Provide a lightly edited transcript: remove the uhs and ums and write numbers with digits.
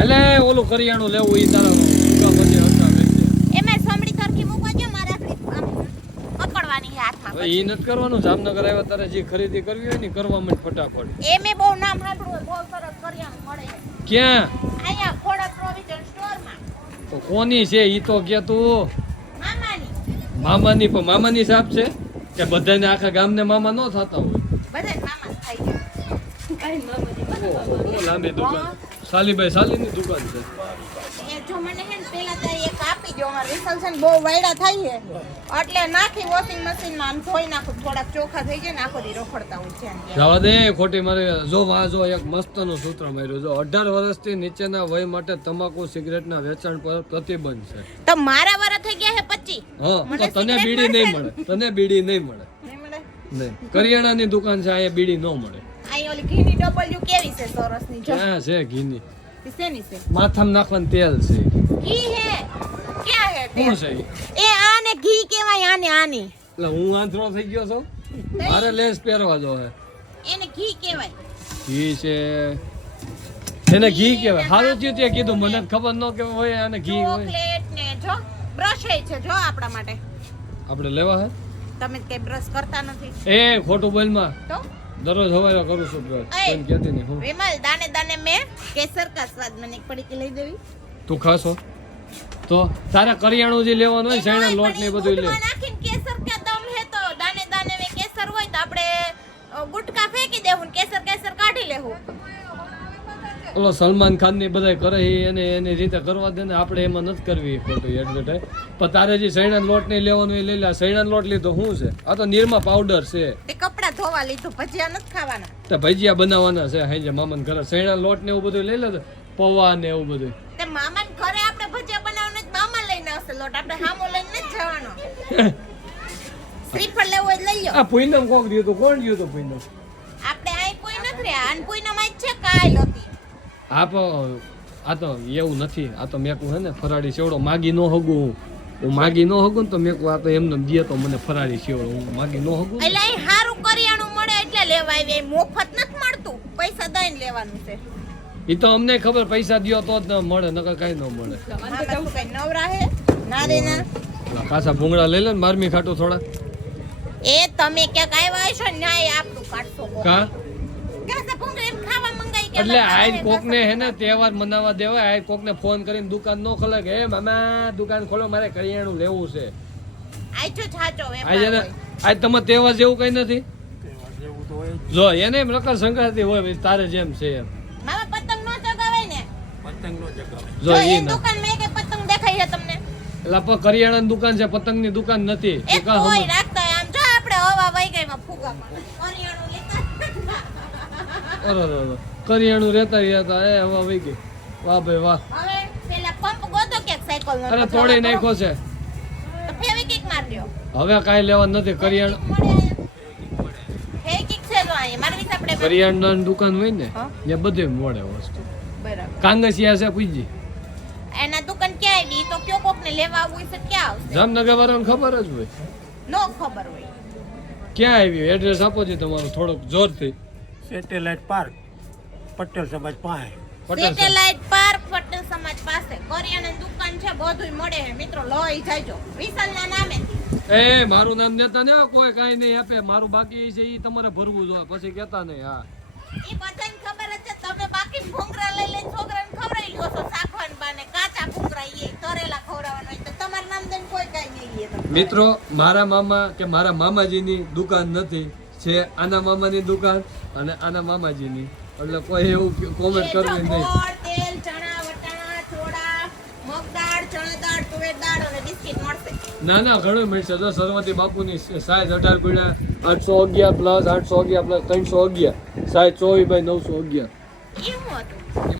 એટલે ઓલું કરિયાણું લેવું ઈ તારા દુકાન પછી હતા લેજે. એમે સમડી સરખી મૂકવા જો મારે પકડવાની હાથમાં. હવે ઈ નથી કરવાનું. જામનગર આવ્યા તારે જે ખરીદી કરવી હોય ને કરવા માંડ ફટાફટ. એમે બહુ નામ સાંભળ્યું બહુ સરસ કરિયાણું મળે. ક્યાં? અહીંયા ખોડક પ્રોવિઝન સ્ટોરમાં. તો કોની છે ઈ તો કે તું? મામાની. મામાની. પણ મામાની સાપ છે કે બધાને આખા ગામને મામા ન થતા હોય? બધાય મામા જ થાય છે. ઓહો, લાંબી દુકાન. સાલીભાઈ સાલીની દુકાન છે. એ જો મને હે ને પેલા તો એક આપી દો. અમાર વિસલ છે ને બહુ વાયડા થાય છે એટલે નાખી વોશિંગ મશીનમાં આમ ધોઈ નાખું. થોડાક ચોખ્ખા થઈ જાય ને આખો દી રખડતા હોય છે. જવા દે ખોટી મારે. જો વાંચો એક મસ્તનું સૂત્ર માર્યું. જો 18 વર્ષથી નીચેના વય માટે તમાકુ સિગરેટના વેચાણ પર પ્રતિબંધ છે. તો મારા વારા થઈ ગયા છે 25. હા, મને તો તને સિગરેટ બીડી નહીં મળશે? મળે. તને બીડી નહીં મળે. નહીં મળે? નહીં. કરિયાણાની દુકાન છે, અહીંયા બીડી ન મળે. અહીં ઓલી ઘીની ડબલ્યુ કેવી છે સરસની જો. ક્યાં છે ઘીની? એ શેની છે? માથામાં નાખવાનું તેલ છે. ઘી હે. ક્યાં હે તે? શું છે ઈ? એ આને ઘી કહેવાય. આની એટલે હું આંધળો થઈ ગયો છું. મારે લેન્સ પહેરવા જો હે. એને ઘી કહેવાય. ઘી છે. એને ઘી કહેવાય. સારું થયું તે કીધું. મને ખબર ન કે હોય આને ઘી હોય. ચોકલેટ ને જો બ્રશ છે જો આપણા માટે. આપણે લેવા હે? તમે કઈ બ્રશ કરતા નથી એ ખોટું બોલમાં. તો દરરોજ હવારે કરું છું બ્રશ. એય. કેમ કહેતી નહીં હું? વિમલ દાને દાને મેં કેસર કા સ્વાદ મને એક પડીકી લઈ દેવી. તું ખાશો તો તારે કરિયાણું જે લેવાનું હોય શેણા લોટ ને એ બધું લે. દૂધમાં નાખીને કેસર કા દમ હે તો દાને દાને મેં કેસર હોય તો આપણે ગુટકા ફેંકી દેવું ને કેસર કાઢી લેવું. ઓલો સલમાન ખાન ની બધા કરે છે એને એની રીતે કરવા દે ને. આપણે એમાં નથી કરવી ખોટું એડવર્ટાઈઝ. પણ તારે જે શેણા લોટ નહીં લેવાનું એ લઈ લે. શેણા લોટ લીધો શું છે? આ તો નિરમા પાવડર છે. તે કપડા ધોવા લીધું ભજીયા નથી ખાવાના. તે ભજીયા બનાવવાના છે. હાઈ મામાને ઘરે શેણા લોટ ને એવું બધું લઈ લે. પૌવા ને એવું બધું. તે મામાને ઘરે આપણે ભજીયા બનાવવાના જ મામા લઈને આવશે લોટ. આપણે હામો લઈને જ જવાનો. શ્રીફળ લેવું હોય તો લઈ લો. આ પૂનમ કોક દીધું તો કોણ દીધું તો પૂનમ? આપણે અહીં કોઈ નથી રહ્યા. અને પૂનમ જ છે કાલ હતી. આ તો એવું નથી. આ તો મેં કહું હે ને ફરાળી સેવડો માગી નો હગું. હું માગી નો હગું ને તો મેં કહું આ તો એમને દે તો મને ફરાળી સેવડો. હું માગી નો હગું. એટલે અહીં સારું કરિયાણું મળે એટલે લેવા આવી. અહીં મફત નથી મળતું. પૈસા દઈને લેવાનું છે. એ તો અમને ખબર. પૈસા દ્યો તો જ ન મળે, નકર કઈ ન મળે. મામા શું કઈ નવરા હે? ના રે ના. ઓલા કાચા ભૂંગળા લઈ લે ને મારમી ખાટું થોડા. એ તમે ક્યાંક આવ્યા હશો ને ન્યાય આપણું કાઢશો કોક. કા કાચા ભૂંગળા એમ ખાવા મંગાઈ કે એટલે આજ કોક ને હે ને તહેવાર મનાવા દેવાય. આજ કોક ને ફોન કરીને દુકાન નો ખોલે કે હે મામા દુકાન ખોલો મારે કરિયાણું લેવું છે. આજો છાચો વેપાર આજ એને હોય. આજ તમારે તહેવાર જેવું કઈ નથી. જો એને મકર સંક્રાંતિ હોય ભાઈ તારે જેમ છે એમ. મામા પતંગ નો ચગાવાય ને. જો જો એ એ ના દુકાન મેં કે પતંગ દેખાય છે તમને. એટલે પણ કરિયાણાની દુકાન છે, પતંગની દુકાન નથી. એ તું કાં કોઈ સમજ? રાખતા હોય. આમ જો આપણે હવા વઈ ગઈ માં ફૂગા પણ કરિયાણું લેતા. અરે કરિયાણું રહેતા એ હવા વહી ગઈ. વાહ ભાઈ વાહ. હવે પેલા પંપ ગોતો કે સાયકલ નો. અરે તોડી નાખ્યો છે. તો ફેવિકિક માર લ્યો. હવે કાંઈ લેવાનું નથી. કરિયાણું ફેવિકિક છે તો અહીં મારી વિશે આપણે કરિયાણાની દુકાન હોય ને હા. ત્યાં બધે મળે વસ્તુ. બરાબર. કાંગસિયા છે પૂજી. એના દુકાન ક્યાં આવી તો કયો કોક ને લેવા આવવું છે ક્યાં આવશે? જામનગર વાળાને ખબર જ હોય. નો ખબર હોય. ક્યાં આવ્યું એડ્રેસ આપો છો તમારું થોડુંક જોરથી. સેટેલાઇટ પાર્ક પટેલ સમાજ પાસે. પટેલ સાહેબ. સેટેલાઇટ પાર્ક પટેલ સમાજ પાસે કરિયાણાની દુકાન છે. બધુંય મળે છે મિત્રો. લઈ જાયજો વિશાલના નામે. એ મારું નામ દેતા ને કોઈ કાંઈ નહીં આપે. મારું બાકી છે એ તમારે ભરવું જોઈએ. પછી કહેતા નહીં. હા એ બધાને ખબર જ છે. તમે બાકી ભૂંગરા લઈ લઈને છોકરાને ખવડાવી લ્યો છો. શાખવાન બાને કાચા ભૂંગરા એ તરેલા ખવડાવવાનો હોય તો તમારું નામ દઈને કોઈ કાંઈ નહીં લે તમને. મિત્રો મારા મામા કે મારા મામાજીની દુકાન નથી. છે આના મામાની દુકાન અને આના મામાજીની. એટલે કોઈ એવું કોમેન્ટ એ જો કરવી નહીં. ગોળ, તેલ, ચણા, વટાણા, ચોળા, મગ દાળ, ચણા દાળ, તુવેર દાળ અને બિસ્કિટ મળશે. ના ના ઘણું મળશે. જો સરવતી બાપુની સાઈઝ 18 ગુણ્યા 811 પ્લસ 811 પ્લસ 311 સાઈઝ 24 બાય 911. એવું હતું.